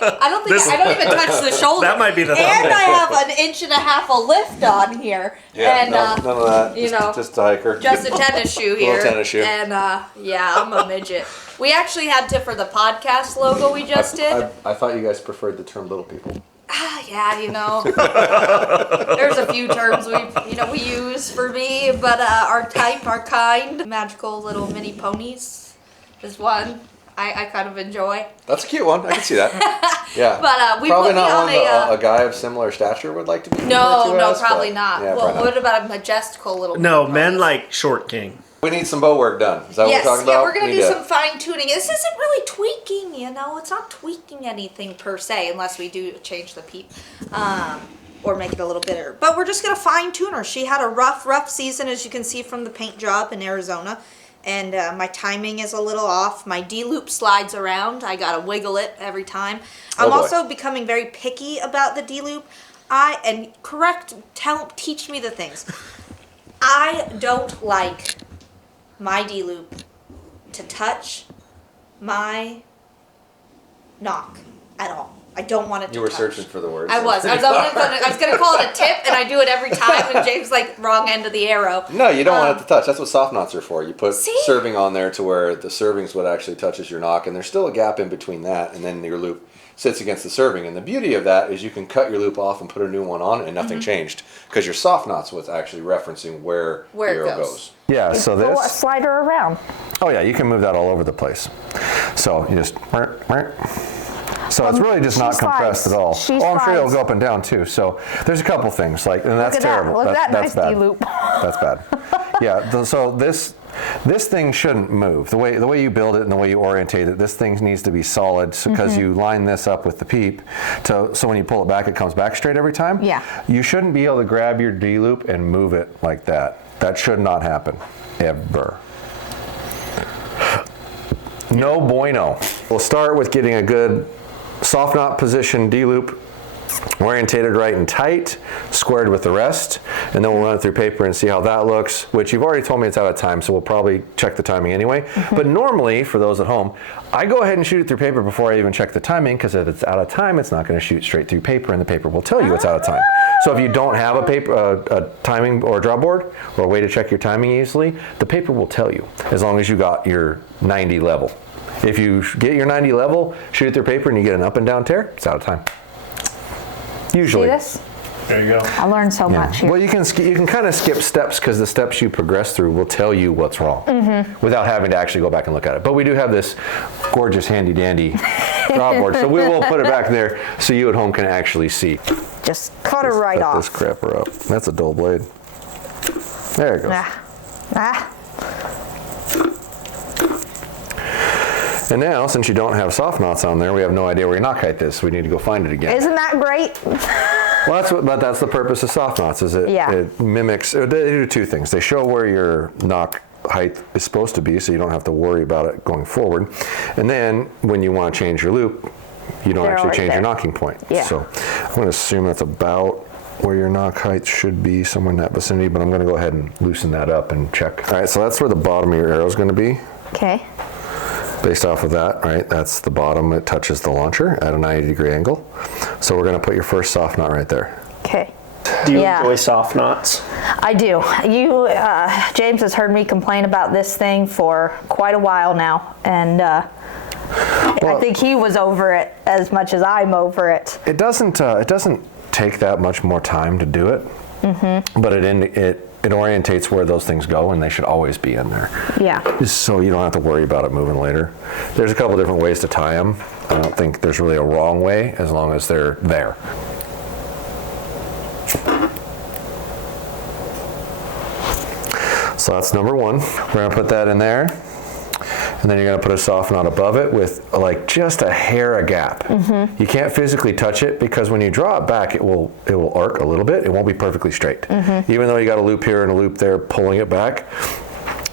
I don't even touch the shoulder. That might be the And thumbnail. I have an inch and a half of lift on here. Yeah, and none of that. Just a hiker. just a tennis shoe here. Little tennis shoe. And yeah, I'm a midget. We actually had to, for the podcast logo we just did. I thought you guys preferred the term little people. Yeah, there's a few terms we use for me, but our type, our kind, magical little mini ponies is one I kind of enjoy. That's a cute one. I can see that. Yeah. But we probably put not me on one a guy of similar stature would like to be. No, as, probably but, not. Yeah, well, what about a majestical little? No, pony? men like short king. We need some bow work done. Is that Yes, what we're talking about? yeah, we're gonna do some fine tuning. This isn't really tweaking, It's not tweaking anything per se, unless we do change the peep, or make it a little bitter. But we're just gonna fine tune her. She had a rough season, as you can see from the paint job in Arizona, and my timing is a little off. My D loop slides around. I gotta wiggle it every time. I'm also becoming very picky about the D loop. Teach me the things. I don't like my D loop to touch my knock at all. I don't want it to You were touch. searching for the words. I was going to call it a tip, and I do it every time, and James wrong end of the arrow. No, you don't want it to touch. That's what soft knots are for. You put See? serving on there to where the serving's what actually touches your knock, and there's still a gap in between that, and then your loop sits against the serving. And the beauty of that is you can cut your loop off and put a new one on, and nothing changed, because your soft knot's what's actually referencing where the arrow goes. Yeah, so this slide her around. Oh yeah, you can move that all over the place. So you just so it's really just not compressed at all. I'm sure it'll go up and down too. So there's a couple things and that's terrible. Look at that that's nice bad. D-loop. That's bad. Yeah. So this thing shouldn't move. The way you build it and the way you orientate it, this thing needs to be solid because you line this up with the peep so when you pull it back, it comes back straight every time. Yeah. You shouldn't be able to grab your D loop and move it like that. That should not happen ever. No bueno. We'll start with getting a good soft knot position D loop orientated right and tight, squared with the rest, and then we'll run it through paper and see how that looks, which you've already told me it's out of time, so we'll probably check the timing anyway. But normally, for those at home, I go ahead and shoot it through paper before I even check the timing, because if it's out of time, it's not going to shoot straight through paper, and the paper will tell you it's out of time. So if you don't have a timing or a draw board or a way to check your timing easily, the paper will tell you, as long as you got your 90 level. If you get your 90 level, shoot it through paper, and you get an up and down tear, it's out of time. Usually. See this? There you go. I learned so much here. Well, you can kind of skip steps because the steps you progress through will tell you what's wrong without having to actually go back and look at it. But we do have this gorgeous handy dandy drawboard, so we will put it back there so you at home can actually see. Just cut her right Cut off. this crapper up. That's a dull blade. There it goes. And now, since you don't have soft knots on there, we have no idea where your knock height is. So we need to go find it again. Isn't that great? Well, that's the purpose of soft knots. Is it mimics? They do two things. They show where your knock height is supposed to be, so you don't have to worry about it going forward. And then when you want to change your loop, you don't actually change your knocking point. Yeah. So I'm going to assume that's about where your knock height should be, somewhere in that vicinity. But I'm going to go ahead and loosen that up and check. All right. So that's where the bottom of your arrow is going to be. Okay. Based off of that, right, that's the bottom. It touches the launcher at a 90-degree angle. So we're going to put your first soft knot right there. Okay. Do you enjoy soft knots? I do. James has heard me complain about this thing for quite a while now, and I think he was over it as much as I'm over it. It doesn't take that much more time to do it, but it orientates where those things go, and they should always be in there. Yeah. Just so you don't have to worry about it moving later. There's a couple different ways to tie them. I don't think there's really a wrong way as long as they're there. So that's number one. We're going to put that in there. And then you're going to put a soft knot above it with like just a hair a gap. You can't physically touch it because when you draw it back, it will arc a little bit. It won't be perfectly straight. Even though you got a loop here and a loop there pulling it back,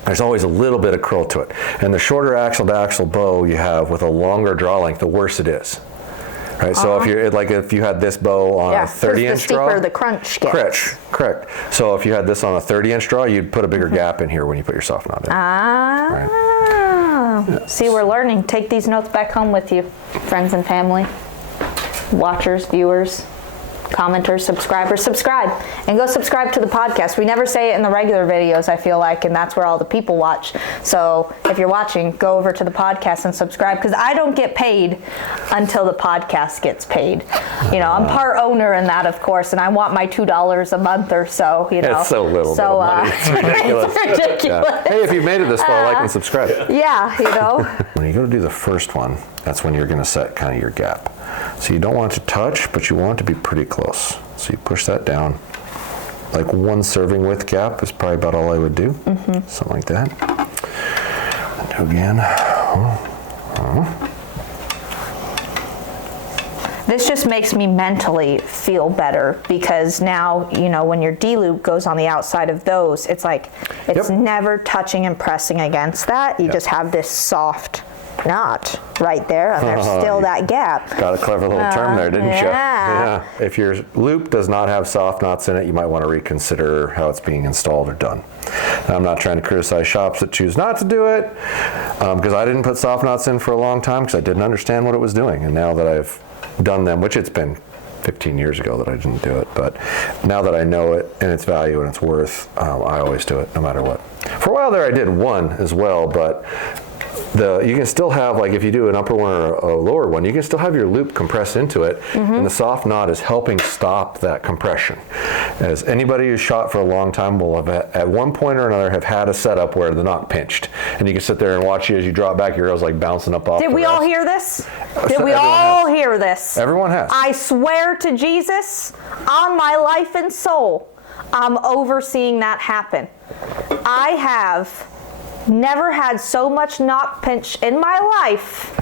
there's always a little bit of curl to it. And the shorter axle to axle bow you have with a longer draw length, the worse it is. Right, so if you had this bow on a 30-inch draw, the steeper the crunch gets. Correct. So if you had this on a 30-inch draw, you'd put a bigger gap in here when you put your soft knot in. Right. See, we're learning. Take these notes back home with you, friends and family. watchers, viewers, commenters, subscribers, subscribe. And go subscribe to the podcast. We never say it in the regular videos, I feel like, and that's where all the people watch. So if you're watching, go over to the podcast and subscribe, because I don't get paid until the podcast gets paid. You know, I'm part owner in that, of course, and I want my $2 a month or so, you know. It's so little bit of money. It's ridiculous. It's ridiculous. Yeah. Hey, if you made it this far, like and subscribe. Yeah, you know. When you go to do the first one, that's when you're going to set kind of your gap. So you don't want it to touch, but you want it to be pretty close. So you push that down. Like 1 serving width gap is probably about all I would do. Something like that. And do again. This just makes me mentally feel better, because now, you know, when your D-loop goes on the outside of those, it's like, it's never touching and pressing against that. You just have this soft knot right there, and there's still that gap. Got a clever little term there, didn't you? Yeah. If your loop does not have soft knots in it, you might want to reconsider how it's being installed or done. Now, I'm not trying to criticize shops that choose not to do it, because I didn't put soft knots in for a long time because I didn't understand what it was doing. And now that I've done them, which it's been 15 years ago that I didn't do it, but now that I know it and its value and its worth, I always do it no matter what. For a while there I did 1 as well, but you can still have, like if you do an upper one or a lower one, you can still have your loop compress into it, and the soft knot is helping stop that compression. As anybody who's shot for a long time will have, at one point or another, have had a setup where the knot pinched, and you can sit there and watch you as you drop back, your arrow's like bouncing up off. Did we all hear this? Did we Everyone all has. hear this? Everyone has. I swear to Jesus, on my life and soul, I'm overseeing that happen. I have never had so much knot pinch in my life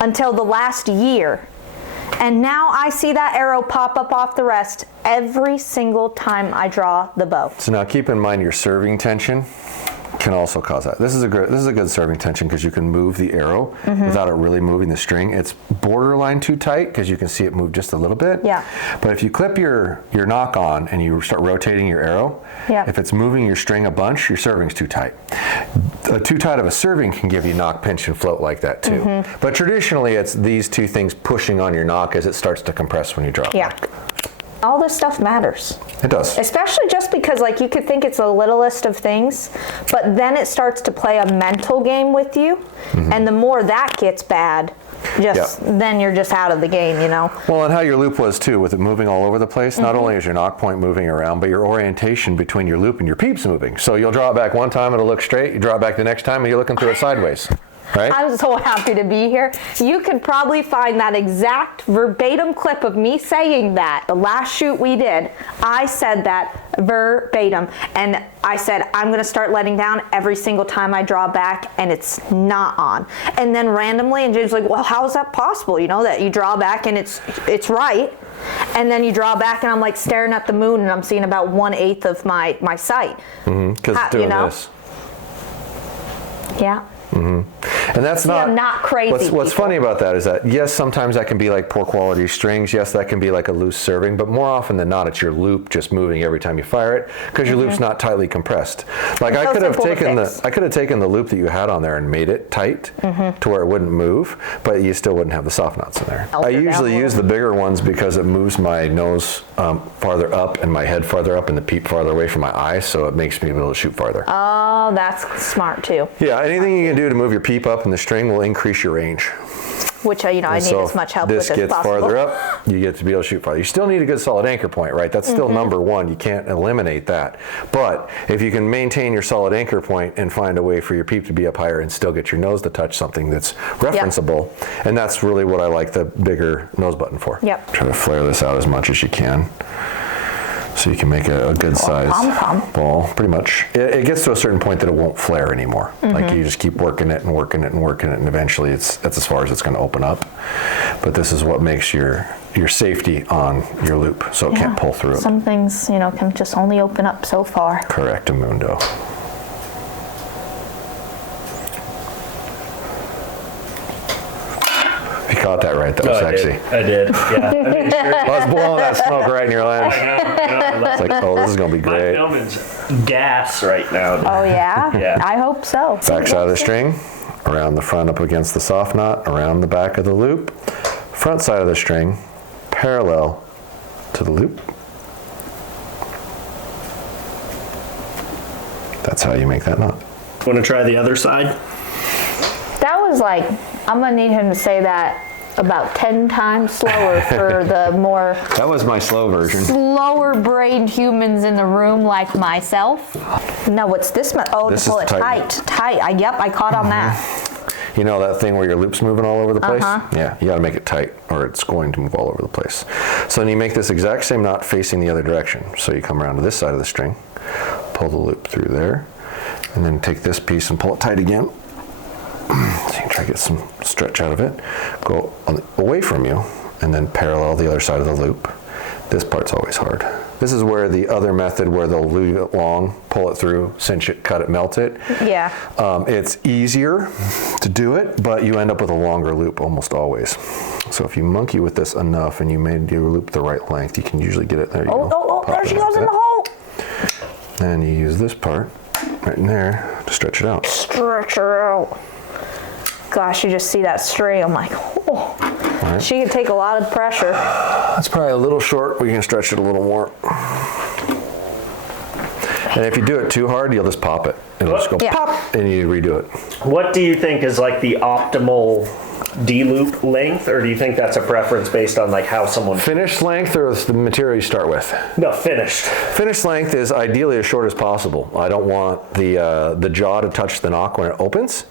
until the last year. And now I see that arrow pop up off the rest every single time I draw the bow. So now keep in mind your serving tension can also cause that. This is a good serving tension because you can move the arrow without it really moving the string. It's borderline too tight because you can see it move just a little bit. Yeah. But if you clip your nock on and you start rotating your arrow, if it's moving your string a bunch, your serving's too tight. Too tight of a serving can give you knock, pinch, and float like that too. But traditionally, it's these two things pushing on your knock as it starts to compress when you drop back. All this stuff matters. It does. Especially just because, like, you could think it's the littlest of things, but then it starts to play a mental game with you, and the more that gets bad, then you're just out of the game, you know? Well, and how your loop was too, with it moving all over the place, not only is your knock point moving around, but your orientation between your loop and your peep's moving. So you'll draw it back one time, it'll look straight, you draw it back the next time, and you're looking through it sideways. Right? I'm so happy to be here. You could probably find that exact verbatim clip of me saying that. The last shoot we did, I said that verbatim. And I said, I'm going to start letting down every single time I draw back, and it's not on. And then randomly, and James was like, well, how is that possible? You know, that you draw back and it's right. And then you draw back, and I'm like staring at the moon, and I'm seeing about 1/8 of my sight. Because it's doing this. Yeah. And that's not crazy. What's funny about that is that, yes, sometimes that can be like poor quality strings. Yes, that can be like a loose serving, but more often than not, it's your loop just moving every time you fire it because your loop's not tightly compressed. Like I could have taken the loop that you had on there and made it tight to where it wouldn't move, but you still wouldn't have the soft knots in there. I usually use the bigger ones because it moves my nose farther up and my head farther up and the peep farther away from my eyes, so it makes me able to shoot farther. Oh, that's smart too. Yeah, anything you can do to move your peep up and the string will increase your range. Which, I need as much help with as possible. This gets farther up, you get to be able to shoot farther. You still need a good solid anchor point, right? That's still number one. You can't eliminate that. But if you can maintain your solid anchor point and find a way for your peep to be up higher and still get your nose to touch something that's referenceable, and that's really what I like the bigger nose button for. Try to flare this out as much as you can, so you can make a good size ball, pretty much. It gets to a certain point that it won't flare anymore. Like you just keep working it and working it and working it, and eventually that's as far as it's going to open up. But this is what makes your safety on your loop, so it can't pull through it. Some things, can just only open up so far. Correctamundo. You caught that right. That was sexy. I did. Yeah. I was blowing that smoke right in your lens. It's like, oh, this is going to be great. My film is gas right now. Oh, yeah? Yeah. I hope so. Back side of the string, around the front up against the soft knot, around the back of the loop, front side of the string, parallel to the loop. That's how you make that knot. Want to try the other side? That was like, I'm gonna need him to say that about 10 times slower for the more That was my slow version. slower-brained humans in the room like myself. No, what's this? Oh, This to pull is it tight. tight. Yep, I caught on that. You know that thing where your loop's moving all over the place? Uh-huh. Yeah, you gotta make it tight or it's going to move all over the place. So then you make this exact same knot facing the other direction. So you come around to this side of the string, pull the loop through there, and then take this piece and pull it tight again. So you can try to get some stretch out of it. Go away from you, and then parallel the other side of the loop. This part's always hard. This is where the other method where they'll leave it long, pull it through, cinch it, cut it, melt it. Yeah. It's easier to do it, but you end up with a longer loop almost always. So if you monkey with this enough and you made your loop the right length, you can usually get it there. You go. Oh, Pop there it she like goes in that. the hole. And you use this part right in there to stretch it out. Stretch her out. Gosh, you just see that string. I'm like, oh. Right. She can take a lot of pressure. That's probably a little short. We can stretch it a little more. And if you do it too hard, you'll just pop it. It'll just go Yeah. pop, and you redo it. What do you think is like the optimal D-loop length, or do you think that's a preference based on like how someone... Finished length or the material you start with? No, finished. Finished length is ideally as short as possible. I don't want the jaw to touch the knock when it opens,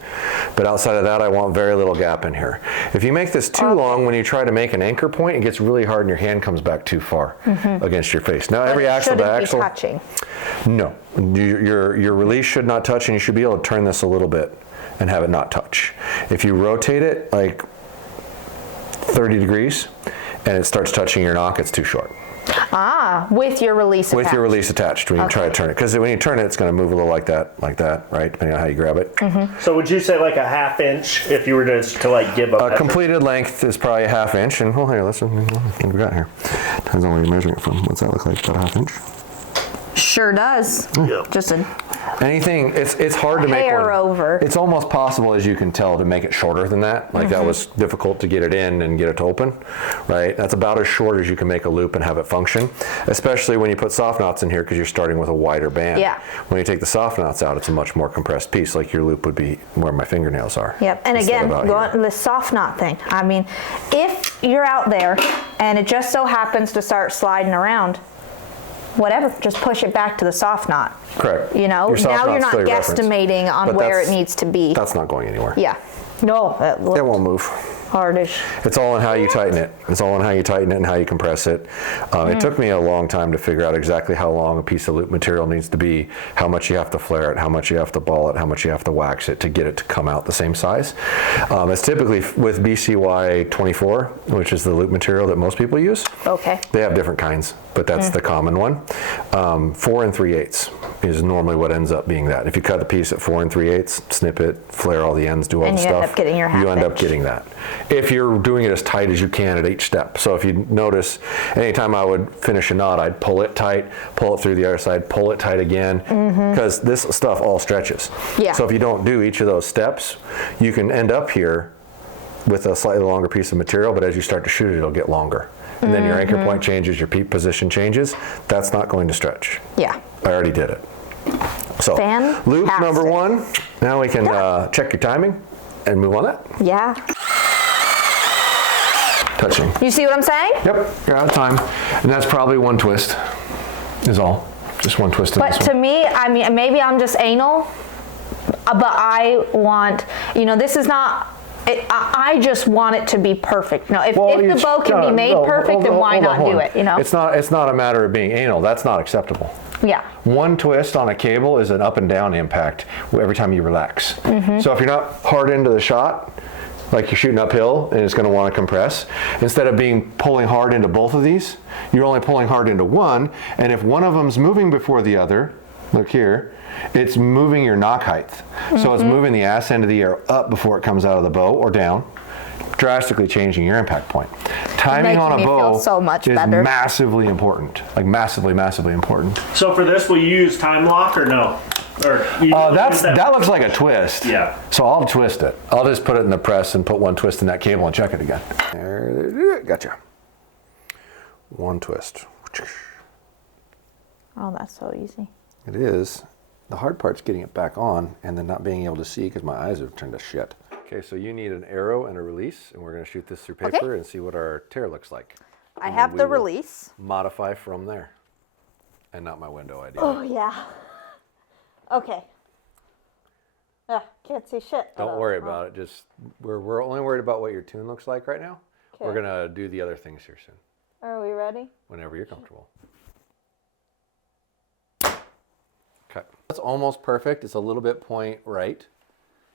but outside of that, I want very little gap in here. If you make this too long, when you try to make an anchor point, it gets really hard and your hand comes back too far against your face. Now, every axle to axle... touching. No, your release should not touch, and you should be able to turn this a little bit and have it not touch. If you rotate it like 30 degrees and it starts touching your knock, it's too short. Ah, with your release With attached. your release attached when you try to turn it. Because when you turn it, it's going to move a little like that, right? Depending on how you grab it. So would you say like a half inch if you were to like give a Completed length is probably a half inch. And well, here, let's see what we got here. Depends on where you're measuring it from. What's that look like? About a half inch? Sure does. Just a Anything, it's hard to make one. hair over. It's almost possible, as you can tell, to make it shorter than that. Like that was difficult to get it in and get it to open, right? That's about as short as you can make a loop and have it function, especially when you put soft knots in here because you're starting with a wider band. Yeah. When you take the soft knots out, it's a much more compressed piece, like your loop would be where my fingernails are. Yep, and instead again, of out going here. the soft knot thing. I mean, if you're out there and it just so happens to start sliding around, whatever, just push it back to the soft knot. Correct. You know, Your soft now you're knot's not still your reference. guesstimating on But where it that's- needs to be. That's not going anywhere. Yeah. No, that It looked won't move. hardish. It's all in how you tighten it. It's all in how you tighten it and how you compress it. It took me a long time to figure out exactly how long a piece of loop material needs to be, how much you have to flare it, how much you have to ball it, how much you have to wax it to get it to come out the same size. It's typically with BCY 24, which is the loop material that most people use. Okay. They have different kinds, but that's the common one. 4 3/8 is normally what ends up being that. If you cut the piece at 4 3/8, snip it, flare all the ends, do all And the you stuff, end up getting your you half end up inch. getting that. If you're doing it as tight as you can at each step. So if you notice, anytime I would finish a knot, I'd pull it tight, pull it through the other side, pull it tight again, because this stuff all stretches. Yeah. So if you don't do each of those steps, you can end up here with a slightly longer piece of material, but as you start to shoot it, it'll get longer. And then your anchor point changes, your peep position changes. That's not going to stretch. Yeah. I already did it. So Fantastic. loop number 1. Now we can check your timing and move on that. Yeah. Touching. You see what I'm saying? Yep, you're out of time. And that's probably one twist is all. Just one twist in But this to one. me, I mean, maybe I'm just anal, but I want, you know, this is not, I just want it to be perfect. No, if the bow can be made perfect, then why not do it, you know? It's not a matter of being anal. That's not acceptable. Yeah. One twist on a cable is an up and down impact every time you relax. Mm-hmm. So if you're not hard into the shot, like you're shooting uphill and it's going to want to compress, instead of pulling hard into both of these, you're only pulling hard into one, and if one of them's moving before the other, look here, it's moving your knock height. So it's moving the ass end of the arrow up before it comes out of the bow or down, drastically changing your impact point. Timing Making on a me feel bow so much is better. massively important, like massively, massively important. So for this, will you use time lock or no? Or you use That looks like a twist. Yeah. So I'll twist it. I'll just put it in the press and put one twist in that cable and check it again. There, gotcha. One twist. Oh, that's so easy. It is. The hard part's getting it back on and then not being able to see because my eyes have turned to shit. Okay, so you need an arrow and a release, and we're going to shoot this through paper and see what our tear looks like. I have the release. Modify from there. And not my window idea. Oh, yeah. Okay. Can't see shit. Don't worry about it. Just we're only worried about what your tune looks like right now. Okay. We're gonna do the other things here soon. Are we ready? Whenever you're comfortable. Okay. That's almost perfect. It's a little bit point right,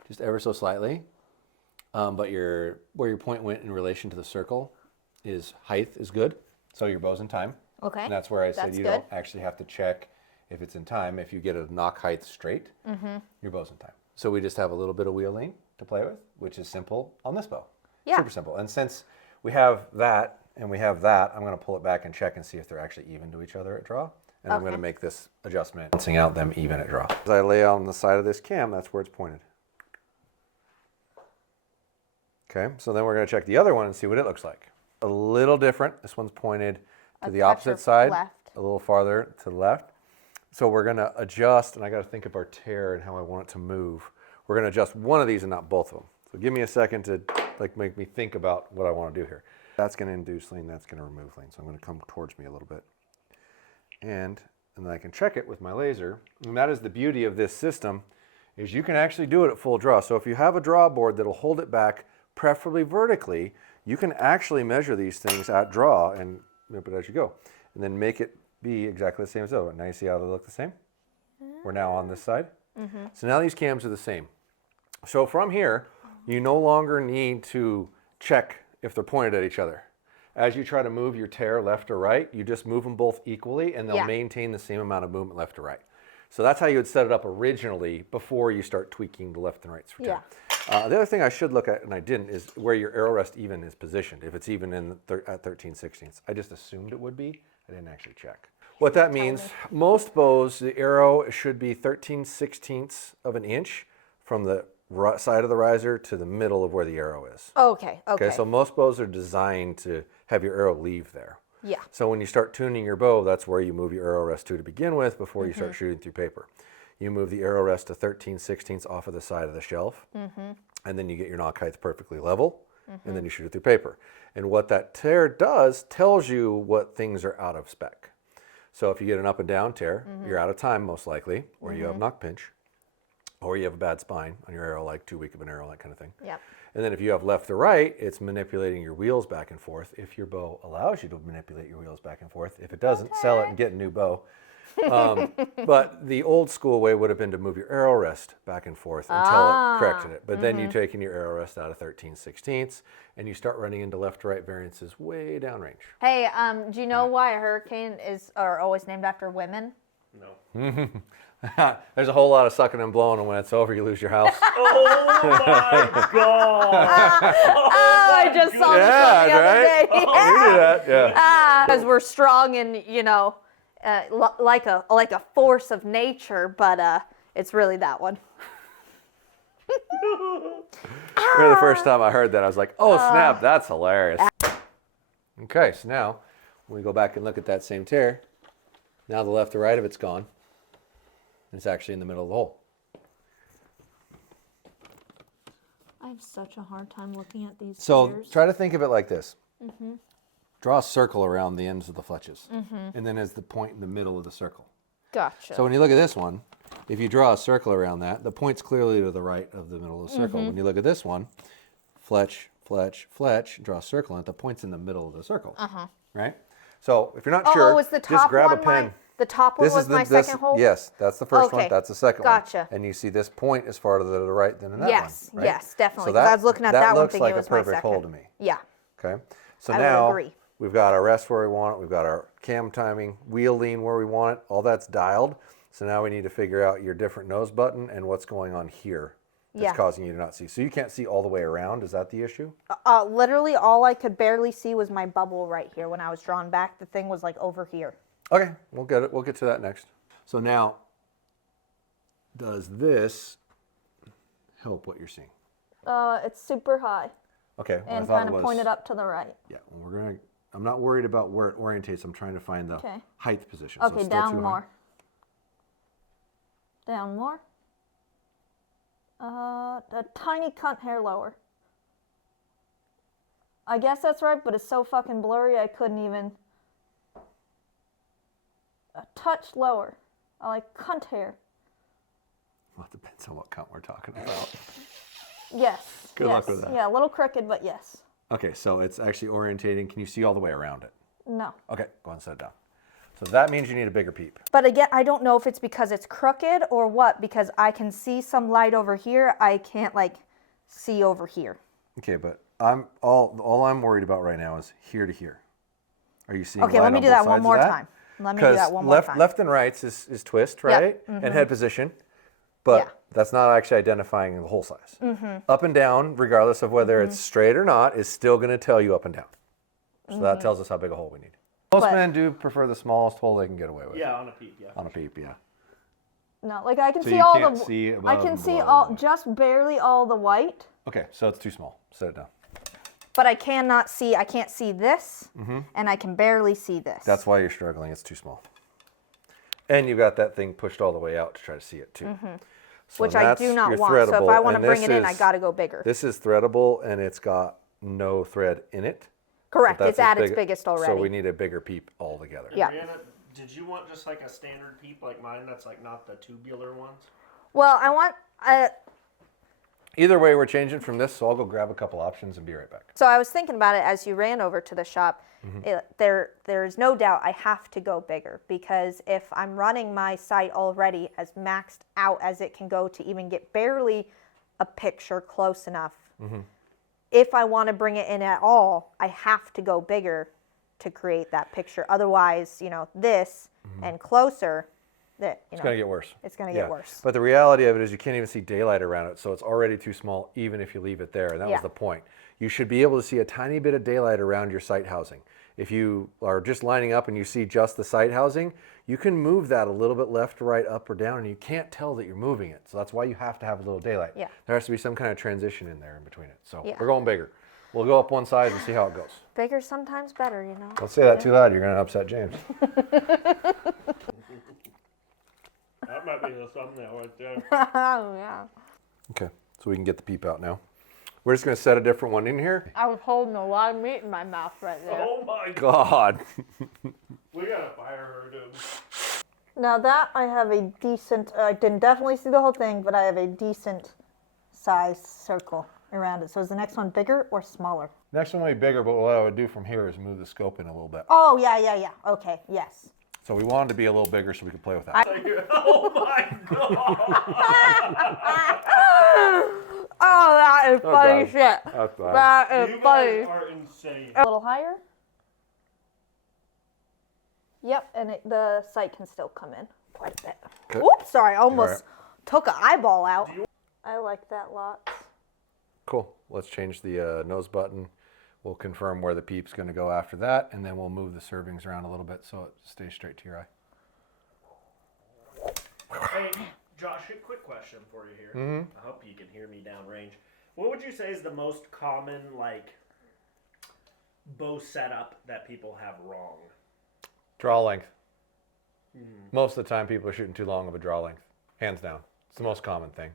just ever so slightly. But where your point went in relation to the circle is height is good. So your bow's in time. Okay. And that's where I said you don't actually have to check if it's in time. If you get a knock height straight, your bow's in time. So we just have a little bit of wheel lean to play with, which is simple on this bow. Yeah. Super simple. And since we have that and we have that, I'm going to pull it back and check and see if they're actually even to each other at draw. And I'm going to make this adjustment, balancing out them even at draw. As I lay on the side of this cam, that's where it's pointed. Okay, so then we're going to check the other one and see what it looks like. A little different. This one's pointed to the opposite side, a little farther to the left. So we're going to adjust, and I got to think of our tear and how I want it to move. We're going to adjust one of these and not both of them. So give me a second to make me think about what I want to do here. That's going to induce lean, that's going to remove lean. So I'm going to come towards me a little bit. And then I can check it with my laser. And that is the beauty of this system, is you can actually do it at full draw. So if you have a draw board that'll hold it back, preferably vertically, you can actually measure these things at draw and nip it as you go. And then make it be exactly the same as the other one. Now you see how they look the same? We're now on this side. So now these cams are the same. So from here, you no longer need to check if they're pointed at each other. As you try to move your tear left or right, you just move them both equally and they'll maintain the same amount of movement left to right. So that's how you would set it up originally before you start tweaking the left and rights for tear. The other thing I should look at, and I didn't, is where your arrow rest even is positioned. If it's even in at 13/16. I just assumed it would be. I didn't actually check. What that means, most bows, the arrow should be 13/16 of an inch from the side of the riser to the middle of where the arrow is. Okay. So most bows are designed to have your arrow leave there. Yeah. So when you start tuning your bow, that's where you move your arrow rest to begin with before you start shooting through paper. You move the arrow rest to 13/16 off of the side of the shelf, and then you get your knock height perfectly level, and then you shoot it through paper. And what that tear does tells you what things are out of spec. So if you get an up and down tear, you're out of time most likely, or you have knock pinch, or you have a bad spine on your arrow, like too weak of an arrow, that kind of thing. Yep. And then if you have left or right, it's manipulating your wheels back and forth. If your bow allows you to manipulate your wheels back and forth. If it doesn't, sell it and get a new bow. But the old school way would have been to move your arrow rest back and forth until it corrected it. But then you take your arrow rest out of 13/16 and you start running into left to right variances way downrange. Hey, do you know why a hurricane are always named after women? No. There's a whole lot of sucking and blowing, and when it's over, you lose your house. Oh my God! I just saw this one the other day. Oh, you do that, yeah. Because we're strong and, like a force of nature, but it's really that one. The first time I heard that, I was like, oh, snap, that's hilarious. Okay, so now, when we go back and look at that same tear, now the left or right of it's gone. It's actually in the middle of the hole. I have such a hard time looking at these So try to think of it like this. Draw a circle around the ends of the fletches. And then as the point in the middle of the circle. Gotcha. So when you look at this one, if you draw a circle around that, the point's clearly to the right of the middle of the circle. When you look at this one, fletch, fletch, fletch, draw a circle, and the point's in the middle of the circle. Right? So if you're not sure, was the top just grab a one pen. The top one was my second hole? Yes, that's the first one. That's the second one. Gotcha. And you see this point is farther to the right than in that one. Right? Yes, definitely. So Because I was looking at that one looks thinking like it was a my perfect second. hole to me. Yeah. Okay. So I would now agree. we've got our rest where we want it. We've got our cam timing, wheel lean where we want it. All that's dialed. So now we need to figure out your different nose button and what's going on here that's causing you to not see. So you can't see all the way around. Is that the issue? Literally all I could barely see was my bubble right here. When I was drawn back, the thing was like over here. Okay, we'll get it. We'll get to that next. So now, does this help what you're seeing? It's super high. Okay. And kind of pointed up to the right. Yeah, well, we're going to I'm not worried about where it orientates. I'm trying to find the Okay. height position. So Okay, it's still down too high. more. Down more. A tiny cunt hair lower. I guess that's right, but it's so fucking blurry I couldn't even. A touch lower. I like cunt hair. Well, it depends on what cunt we're talking about. Yes. Good yes. luck with that. Yeah, a little crooked, but yes. Okay, so it's actually orientating. Can you see all the way around it? No. Okay, go ahead and set it down. So that means you need a bigger peep. But again, I don't know if it's because it's crooked or what, because I can see some light over here. I can't like see over here. Okay, but I'm all I'm worried about right now is here to here. Are you seeing? Okay, light let me on do both that one sides more of that? time. Let me do that one more left, time. left and right is twist, right? And head position. But Yeah. that's not actually identifying the whole size. Up and down, regardless of whether it's straight or not, is still going to tell you up and down. So that tells us how big a hole we need. Most But- men do prefer the smallest hole they can get away with. Yeah, on a peep, yeah. On a peep, yeah. No, like I can So see you all can't the. see I above can and see below all the- just barely all the white, Okay, so it's too small. Set it down. but I cannot see. I can't see this, and I can barely see this. That's why you're struggling. It's too small. And you've got that thing pushed all the way out to try to see it too. So which I that's do not your want. So if I threadable, want to and bring this it in, I is- got to go bigger. This is threadable and it's got no thread in it. Correct. So It's that's at its big- biggest already. So we need a bigger peep altogether. Yeah. Brianna, did you want just like a standard peep like mine that's like not the tubular ones? Well, I want. Either way, we're changing from this, so I'll go grab a couple options and be right back. So I was thinking about it as you ran over to the shop. Mm-hmm. There is no doubt I have to go bigger, because if I'm running my site already as maxed out as it can go to even get barely a picture close enough, Mm-hmm. if I want to bring it in at all, I have to go bigger to create that picture. Otherwise, this and closer, that Mm-hmm. It's going to get worse. It's going to get worse. But the reality of it is you can't even see daylight around it, so it's already too small even if you leave it there. And that was Yeah. the point. You should be able to see a tiny bit of daylight around your site housing. If you are just lining up and you see just the site housing, you can move that a little bit left, right, up, or down, and you can't tell that you're moving it. So that's why you have to have a little daylight. Yeah. There has to be some kind of transition in there in between it. So Yeah. we're going bigger. We'll go up one size and see how it goes. Bigger sometimes better, Don't say that too loud. You're going to upset James. That might be the thumbnail right there. Oh, yeah. Okay, so we can get the peep out now. We're just going to set a different one in here. I was holding a lot of meat in my mouth right there. Oh my god. God. We gotta fire her, dude. Now that I have a decent, I didn't definitely see the whole thing, but I have a decent size circle around it. So is the next one bigger or smaller? Next one will be bigger, but what I would do from here is move the scope in a little bit. Oh, yeah. Okay, yes. So we wanted to be a little bigger so we could play with that. Oh my god. Oh, that is funny bad. shit. That's bad. That You is guys funny. are insane. A little higher. Yep, and the sight can still come in quite a bit. Okay. Oops, sorry, I almost Alright. took an eyeball out. I like that lot. Cool. Let's change the nose button. We'll confirm where the peep's going to go after that, and then we'll move the servings around a little bit so it stays straight to your eye. Hey, Josh, a quick question for you here. Mm-hmm. I hope you can hear me downrange. What would you say is the most common, bow setup that people have wrong? Draw length. Most of the time, people are shooting too long of a draw length. Hands down. It's the most common thing.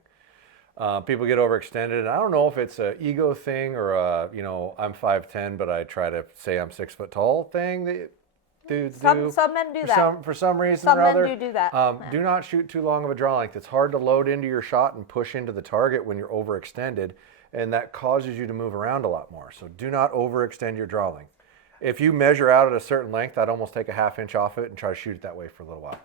People get overextended, and I don't know if it's an ego thing or I'm 5'10", but I try to say I'm 6 foot tall thing that dudes do. Some men do that. For some reason Some or men other. do that. Yeah. Do not shoot too long of a draw length. It's hard to load into your shot and push into the target when you're overextended, and that causes you to move around a lot more. So do not overextend your draw length. If you measure out at a certain length, I'd almost take a ½ inch off it and try to shoot it that way for a little while.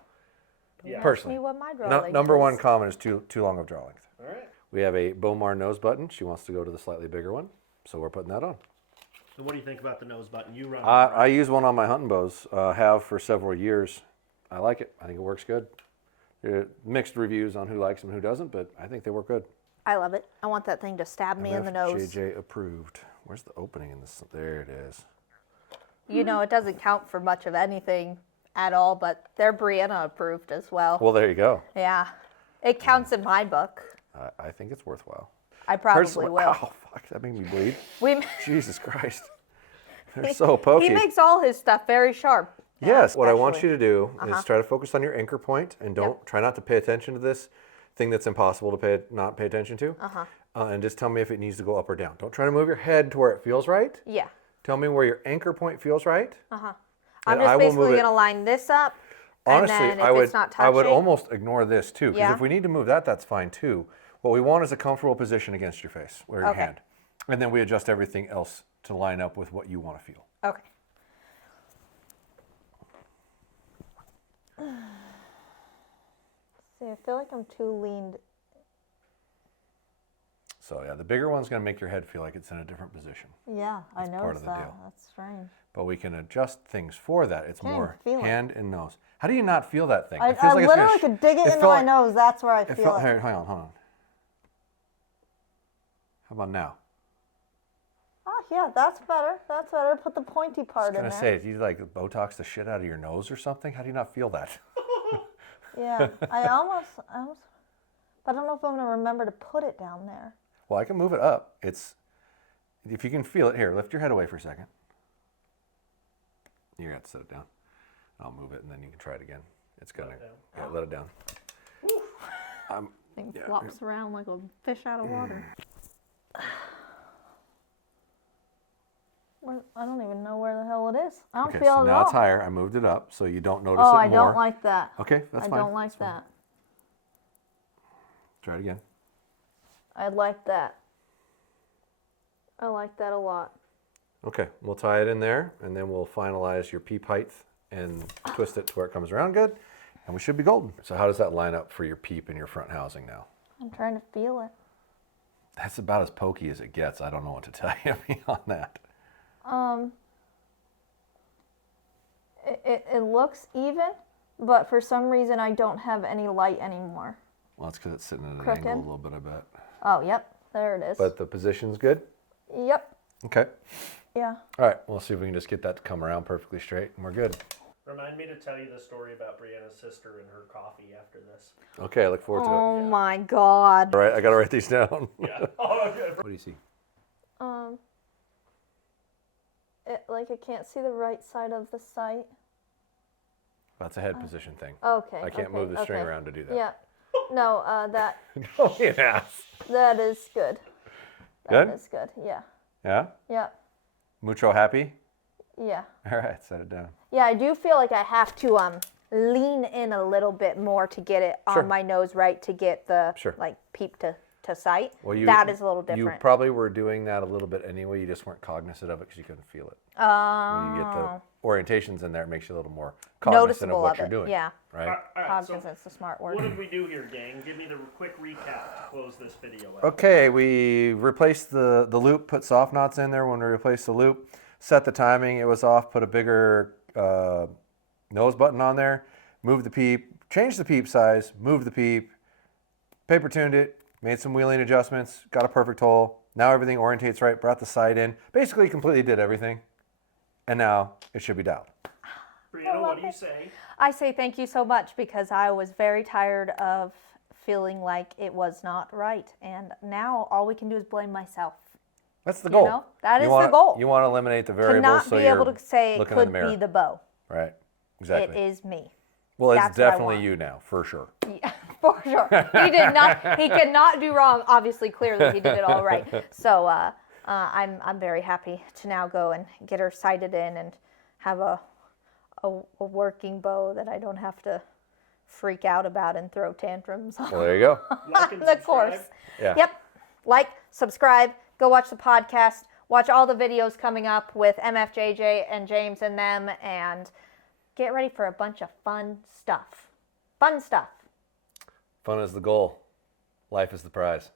Yeah. Personally. Me what my draw No- length number is. one comment is too long of draw length. All right. We have a Bomar nose button. She wants to go to the slightly bigger one, so we're putting that on. So what do you think about the nose button? You run it, I right? use one on my hunting bows, have for several years. I like it. I think it works good. Mixed reviews on who likes them and who doesn't, but I think they work good. I love it. I want that thing to stab me in the nose. MFJJ approved. Where's the opening in this? There it is. You know, it doesn't count for much of anything at all, but they're Brianna approved as well. Well, there you go. Yeah. It counts in my book. I think it's worthwhile. I probably Personally, will. ow, fuck, that made me bleed. We Jesus Christ. They're so pokey. He makes all his stuff very sharp. Yes, what I want especially. you to do is try to focus on your anchor point and Yep. try not to pay attention to this thing that's impossible to not pay attention to. And just tell me if it needs to go up or down. Don't try to move your head to where it feels right. Yeah. Tell me where your anchor point feels right. I'm And just I will move basically it- going to line this up. Honestly, and then if I would it's not I would touching- almost ignore this too, because Yeah. if we need to move that, that's fine too. What we want is a comfortable position against your face or your Okay. hand, and then we adjust everything else to line up with what you want to feel. Okay. See, I feel like I'm too leaned. So yeah, the bigger one's going to make your head feel like it's in a different position. Yeah, I part of noticed the that. deal. That's strange. But we can adjust things for that. It's Can't more feel it. hand and nose. How do you not feel that thing? I It feels like it's gonna literally could dig it into felt my like- nose. That's where I It feel felt, it. here, hang on, hold on. How about now? Oh, yeah, that's better. That's better. Put the pointy part I in was gonna there. say, do you like Botox the shit out of your nose or something? How do you not feel that? Yeah, I almost, but I don't know if I'm going to remember to put it down there. Well, I can move it up. It's, if you can feel it, here, lift your head away for a second. You're gonna have to set it down. I'll move it and then you can try it again. It's gonna, yeah, let it down. Thing Yeah. flops around like a fish out of water. I don't even know where the hell it is. I don't Okay, feel so it now at it's all. higher. I moved it up so you don't notice Oh, it more. I don't like that. Okay, that's I fine. don't like That's fine. that. Try it again. I like that. I like that a lot. Okay, we'll tie it in there and then we'll finalize your peep height and twist it to where it comes around good and we should be golden. So how does that line up for your peep in your front housing now? I'm trying to feel it. That's about as pokey as it gets. I don't know what to tell you beyond that. It looks even, but for some reason I don't have any light anymore. Well, that's because it's sitting at an Crooked. angle a little bit, I bet. Oh, yep, there it is. But the position's good? Yep, Okay. yeah. All right, we'll see if we can just get that to come around perfectly straight and we're good. Remind me to tell you the story about Brianna's sister and her coffee after this. Okay, I look forward to it. Oh my God. All right, I got to write these down. Yeah. Oh, okay. What do you see? Like I can't see the right side of the site. That's a head position thing. Okay. I can't move the string okay. around to do that. Yeah. No, that Oh, yes. that is good. Good? That is good. Yeah. Yeah? Yeah. Mucho happy? Yeah. All right, set it down. Yeah, I do feel like I have to lean in a little bit more to get it Sure. on my nose right to get the Sure. like peep to sight. Well, That is a little You different. probably were doing that a little bit anyway. You just weren't cognizant of it because you couldn't feel it. When you get the orientations in there, it makes you a little more cognizant Noticeable of what of you're it, doing. yeah. Right? All right, so Cognizant's the smart word. what did we do here, gang? Give me the quick recap to close this video out. Okay, we replaced the loop, put soft knots in there when we replaced the loop, set the timing, it was off, put a bigger nose button on there, moved the peep, changed the peep size, moved the peep, paper tuned it, made some wheeling adjustments, got a perfect hole. Now everything orientates right, brought the sight in, basically completely did everything. And now it should be dialed. Brianna, what do you say? I say thank you so much because I was very tired of feeling like it was not right. And now all we can do is blame myself. That's the You goal. know, that You is wanna- the goal. You want to eliminate the To variables not so be you're able to say it looking in the could mirror. be the bow. Right, exactly. It is me. Well, it's That's what I definitely want. you now, for sure. Yeah, for sure. He did not. He could not do wrong. Obviously, clearly, he did it all right. So I'm very happy to now go and get her sighted in and have a working bow that I don't have to freak out about and throw tantrums on Well, there you go. Like and the subscribe. course. Yeah. Yep. Like, subscribe, go watch the podcast, watch all the videos coming up with MFJJ and James and them, and get ready for a bunch of fun stuff. Fun stuff. Fun is the goal. Life is the prize.